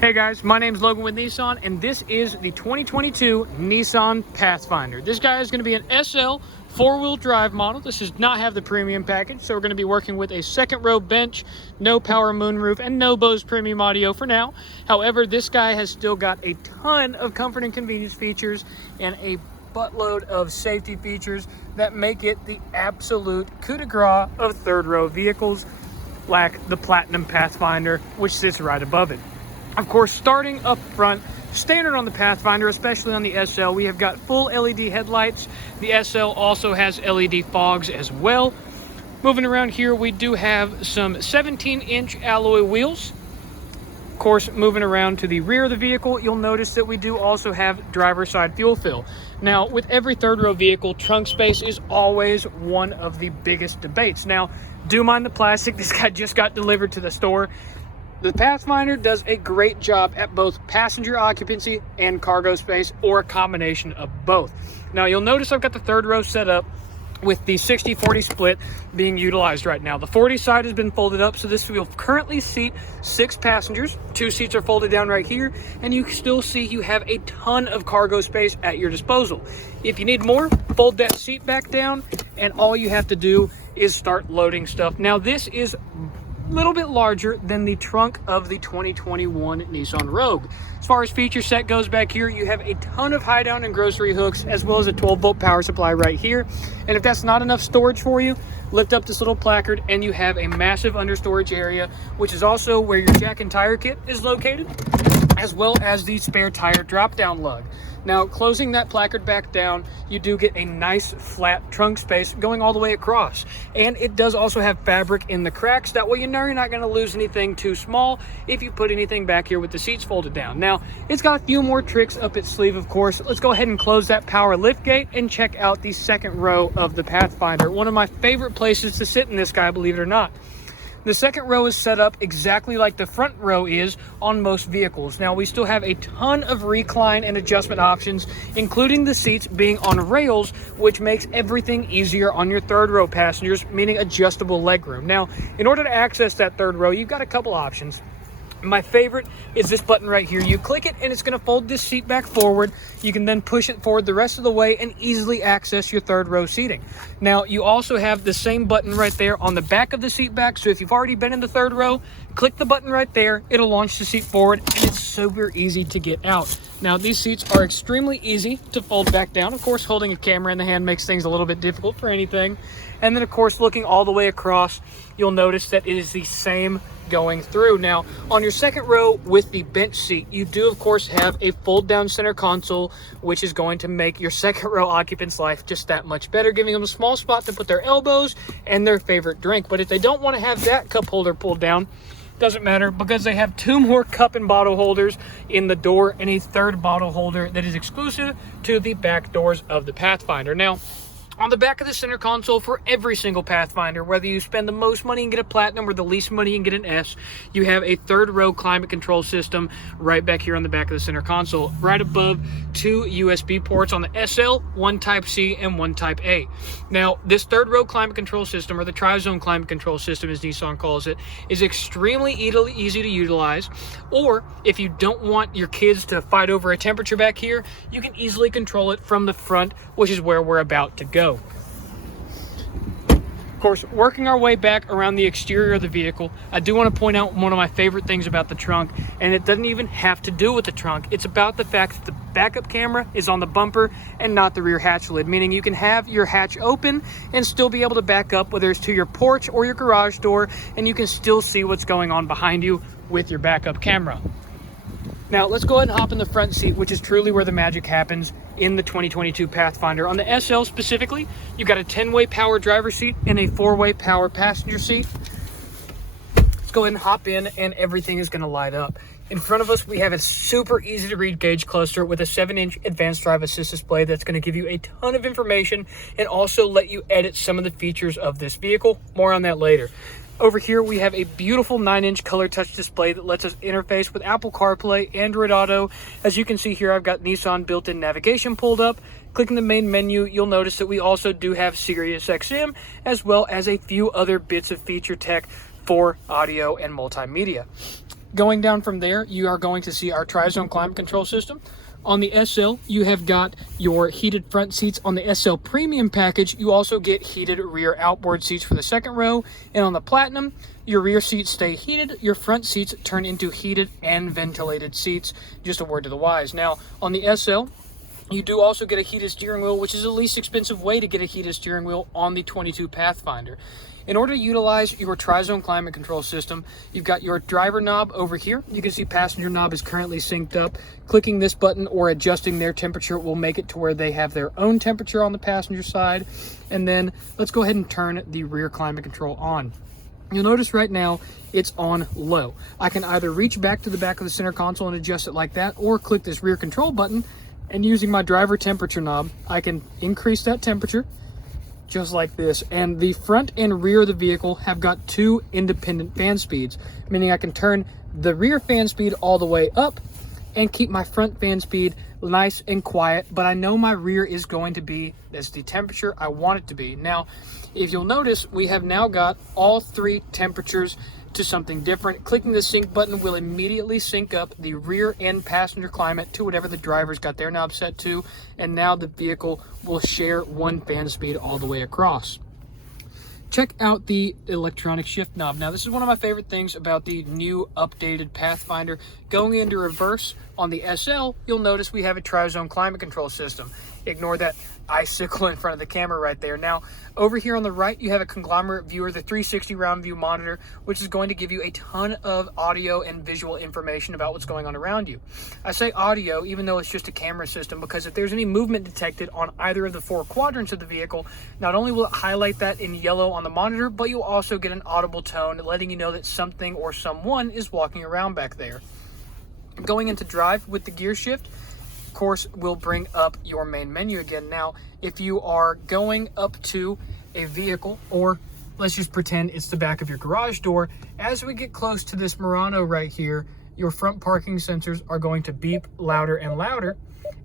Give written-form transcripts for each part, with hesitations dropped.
Hey guys, my name's Logan with Nissan, and this is the 2022 Nissan Pathfinder. This guy is going to be an SL four-wheel drive model. This does not have the premium package, so we're going to be working with a second row bench, no power moonroof, and no Bose premium audio for now. However, this guy has still got a ton of comfort and convenience features and a buttload of safety features that make it the absolute coup de grace of third row vehicles like the Platinum Pathfinder, which sits right above it. Of course, starting up front, standard on the Pathfinder, especially on the SL, we have got full LED headlights. The SL also has LED fogs as well. Moving around here, we do have some 17-inch alloy wheels. Of course, moving around to the rear of the vehicle, you'll notice that we do also have driver's side fuel fill. Now, with every third row vehicle, trunk space is always one of the biggest debates. Now, do mind the plastic. This guy just got delivered to the store. The Pathfinder does a great job at both passenger occupancy and cargo space, or a combination of both. Now, you'll notice I've got the third row set up with the 60-40 split being utilized right now. The 40 side has been folded up, so this will currently seat 6 passengers. 2 seats are folded down right here, and you still see you have a ton of cargo space at your disposal. If you need more, fold that seat back down, and all you have to do is start loading stuff. Now, this is little bit larger than the trunk of the 2021 Nissan Rogue. As far as feature set goes back here, you have a ton of high down and grocery hooks, as well as a 12-volt power supply right here. And if that's not enough storage for you, lift up this little placard and you have a massive under storage area, which is also where your jack and tire kit is located, as well as the spare tire drop down lug. Now, closing that placard back down, you do get a nice flat trunk space going all the way across. And it does also have fabric in the cracks. That way you know you're not going to lose anything too small if you put anything back here with the seats folded down. Now, it's got a few more tricks up its sleeve, of course. Let's go ahead and close that power lift gate and check out the second row of the Pathfinder. One of my favorite places to sit in this guy, believe it or not. The second row is set up exactly like the front row is on most vehicles. Now, we still have a ton of recline and adjustment options, including the seats being on rails, which makes everything easier on your third row passengers, meaning adjustable legroom. Now, in order to access that third row, you've got a couple options. My favorite is this button right here. You click it and it's going to fold this seat back forward. You can then push it forward the rest of the way and easily access your third row seating. Now, you also have the same button right there on the back of the seat back. So if you've already been in the third row, click the button right there. It'll launch the seat forward, and it's super easy to get out. Now, these seats are extremely easy to fold back down. Of course, holding a camera in the hand makes things a little bit difficult for anything. And then, of course, looking all the way across, you'll notice that it is the same going through. Now, on your second row with the bench seat, you do, of course, have a fold-down center console, which is going to make your second row occupant's life just that much better, giving them a small spot to put their elbows and their favorite drink. But if they don't want to have that cup holder pulled down, doesn't matter, because they have 2 more cup and bottle holders in the door and a third bottle holder that is exclusive to the back doors of the Pathfinder. Now, on the back of the center console for every single Pathfinder, whether you spend the most money and get a Platinum or the least money and get an S, you have a third row climate control system right back here on the back of the center console, right above 2 USB ports on the SL, 1 Type-C and 1 Type-A. Now, this third row climate control system, or the tri-zone climate control system as Nissan calls it, is extremely easy to utilize. Or if you don't want your kids to fight over a temperature back here, you can easily control it from the front, which is where we're about to go. Of course, working our way back around the exterior of the vehicle, I do want to point out one of my favorite things about the trunk, and it doesn't even have to do with the trunk. It's about the fact that the backup camera is on the bumper and not the rear hatch lid, meaning you can have your hatch open and still be able to back up, whether it's to your porch or your garage door, and you can still see what's going on behind you with your backup camera. Now, let's go ahead and hop in the front seat, which is truly where the magic happens in the 2022 Pathfinder. On the SL specifically, you've got a 10-way power driver seat and a 4-way power passenger seat. Let's go ahead and hop in, and everything is going to light up. In front of us, we have a super easy to read gauge cluster with a 7-inch advanced drive assist display that's going to give you a ton of information and also let you edit some of the features of this vehicle. More on that later. Over here, we have a beautiful 9-inch color touch display that lets us interface with Apple CarPlay, Android Auto. As you can see here, I've got Nissan built-in navigation pulled up. Clicking the main menu, you'll notice that we also do have Sirius XM, as well as a few other bits of feature tech for audio and multimedia. Going down from there, you are going to see our tri-zone climate control system. On the SL, you have got your heated front seats. On the SL Premium package, you also get heated rear outboard seats for the second row. And on the Platinum, your rear seats stay heated. Your front seats turn into heated and ventilated seats. Just a word to the wise. Now, on the SL, you do also get a heated steering wheel, which is the least expensive way to get a heated steering wheel on the 22 Pathfinder. In order to utilize your tri-zone climate control system, you've got your driver knob over here. You can see passenger knob is currently synced up. Clicking this button or adjusting their temperature will make it to where they have their own temperature on the passenger side. And then let's go ahead and turn the rear climate control on. You'll notice right now it's on low. I can either reach back to the back of the center console and adjust it like that, or click this rear control button, and using my driver temperature knob, I can increase that temperature just like this. And the front and rear of the vehicle have got two independent fan speeds, meaning I can turn the rear fan speed all the way up and keep my front fan speed nice and quiet, but I know my rear is going to be as the temperature I want it to be. Now, if you'll notice, we have now got all three temperatures to something different. Clicking the sync button will immediately sync up the rear and passenger climate to whatever the driver's got their knob set to, and now the vehicle will share one fan speed all the way across. Check out the electronic shift knob. Now, this is one of my favorite things about the new updated Pathfinder. Going into reverse on the SL, you'll notice we have a tri-zone climate control system. Ignore that icicle in front of the camera right there. Now, over here on the right, you have a conglomerate viewer, the 360 round view monitor, which is going to give you a ton of audio and visual information about what's going on around you. I say audio, even though it's just a camera system, because if there's any movement detected on either of the four quadrants of the vehicle, not only will it highlight that in yellow on the monitor, but you'll also get an audible tone letting you know that something or someone is walking around back there. Going into drive with the gear shift, of course, will bring up your main menu again. Now, if you are going up to a vehicle, or let's just pretend it's the back of your garage door, as we get close to this Murano right here, your front parking sensors are going to beep louder and louder,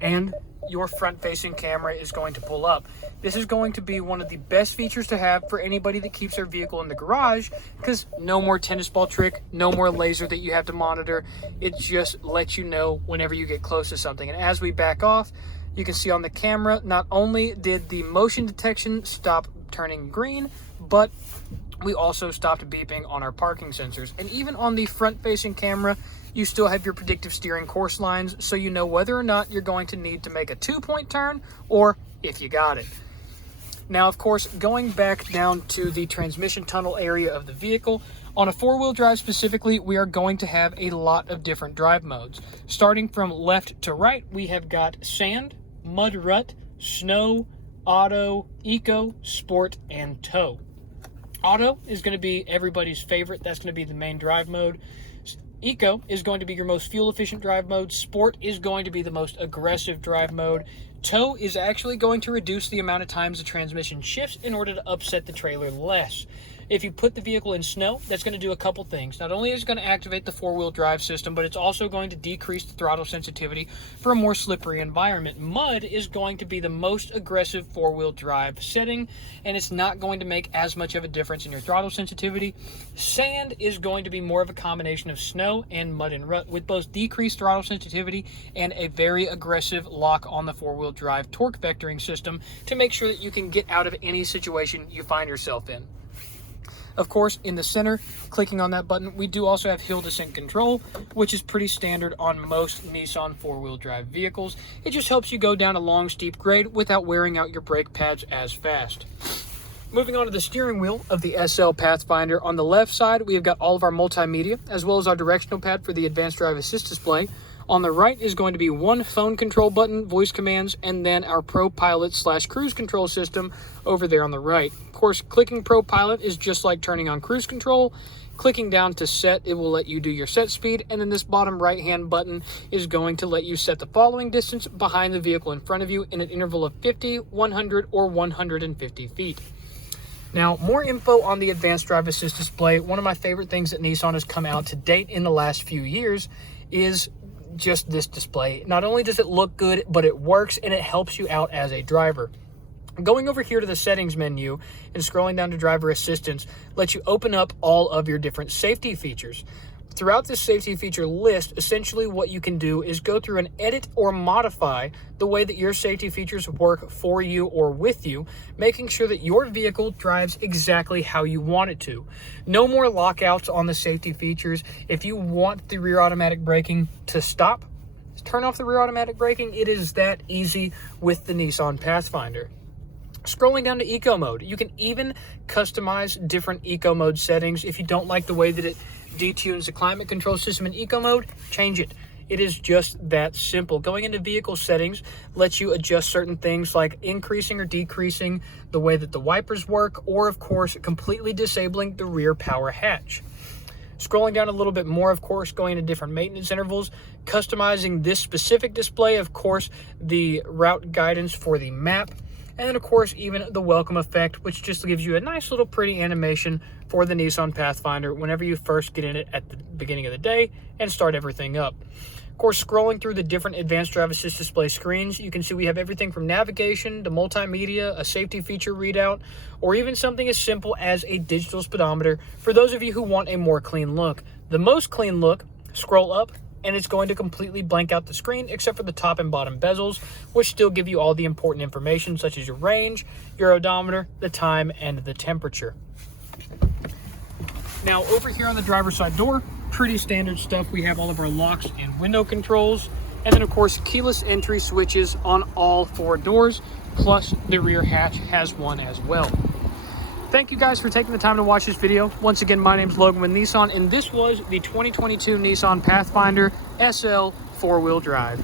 and your front-facing camera is going to pull up. This is going to be one of the best features to have for anybody that keeps their vehicle in the garage, because no more tennis ball trick, no more laser that you have to monitor. It just lets you know whenever you get close to something. And as we back off, you can see on the camera, not only did the motion detection stop turning green, but we also stopped beeping on our parking sensors. And even on the front-facing camera, you still have your predictive steering course lines, so you know whether or not you're going to need to make a 2-point turn, or if you got it. Now, of course, going back down to the transmission tunnel area of the vehicle, on a four-wheel drive specifically, we are going to have a lot of different drive modes. Starting from left to right, we have got sand, mud rut, snow, auto, eco, sport, and tow. Auto is going to be everybody's favorite. That's going to be the main drive mode. Eco is going to be your most fuel-efficient drive mode. Sport is going to be the most aggressive drive mode. Tow is actually going to reduce the amount of times the transmission shifts in order to upset the trailer less. If you put the vehicle in snow, that's going to do a couple things. Not only is it going to activate the four-wheel drive system, but it's also going to decrease the throttle sensitivity for a more slippery environment. Mud is going to be the most aggressive four-wheel drive setting, and it's not going to make as much of a difference in your throttle sensitivity. Sand is going to be more of a combination of snow and mud and rut, with both decreased throttle sensitivity and a very aggressive lock on the four-wheel drive torque vectoring system to make sure that you can get out of any situation you find yourself in. Of course, in the center, clicking on that button, we do also have hill descent control, which is pretty standard on most Nissan four-wheel drive vehicles. It just helps you go down a long, steep grade without wearing out your brake pads as fast. Moving on to the steering wheel of the SL Pathfinder, on the left side, we have got all of our multimedia, as well as our directional pad for the advanced drive assist display. On the right is going to be one phone control button, voice commands, and then our Pro Pilot / cruise control system over there on the right. Of course, clicking Pro Pilot is just like turning on cruise control. Clicking down to set, it will let you do your set speed, and then this bottom right-hand button is going to let you set the following distance behind the vehicle in front of you in an interval of 50, 100, or 150 feet. Now, more info on the advanced drive assist display. One of my favorite things that Nissan has come out to date in the last few years is just this display. Not only does it look good, but it works and it helps you out as a driver. Going over here to the settings menu and scrolling down to driver assistance lets you open up all of your different safety features. Throughout this safety feature list, essentially what you can do is go through and edit or modify the way that your safety features work for you or with you, making sure that your vehicle drives exactly how you want it to. No more lockouts on the safety features. If you want the rear automatic braking to stop, turn off the rear automatic braking. It is that easy with the Nissan Pathfinder. Scrolling down to eco mode, you can even customize different eco mode settings. If you don't like the way that it detunes the climate control system in eco mode, change it. It is just that simple. Going into vehicle settings lets you adjust certain things like increasing or decreasing the way that the wipers work, or of course completely disabling the rear power hatch. Scrolling down a little bit more, of course, going to different maintenance intervals, customizing this specific display, of course, the route guidance for the map, and then, of course, even the welcome effect, which just gives you a nice little pretty animation for the Nissan Pathfinder whenever you first get in it at the beginning of the day and start everything up. Of course, scrolling through the different advanced drive assist display screens, you can see we have everything from navigation to multimedia, a safety feature readout, or even something as simple as a digital speedometer for those of you who want a more clean look. The most clean look, scroll up, and it's going to completely blank out the screen except for the top and bottom bezels, which still give you all the important information such as your range, your odometer, the time, and the temperature. Now over here on the driver's side door, pretty standard stuff. We have all of our locks and window controls, and then of course keyless entry switches on all 4 doors, plus the rear hatch has one as well. Thank you guys for taking the time to watch this video. Once again, my name is Logan with Nissan, and this was the 2022 Nissan Pathfinder SL 4-wheel drive.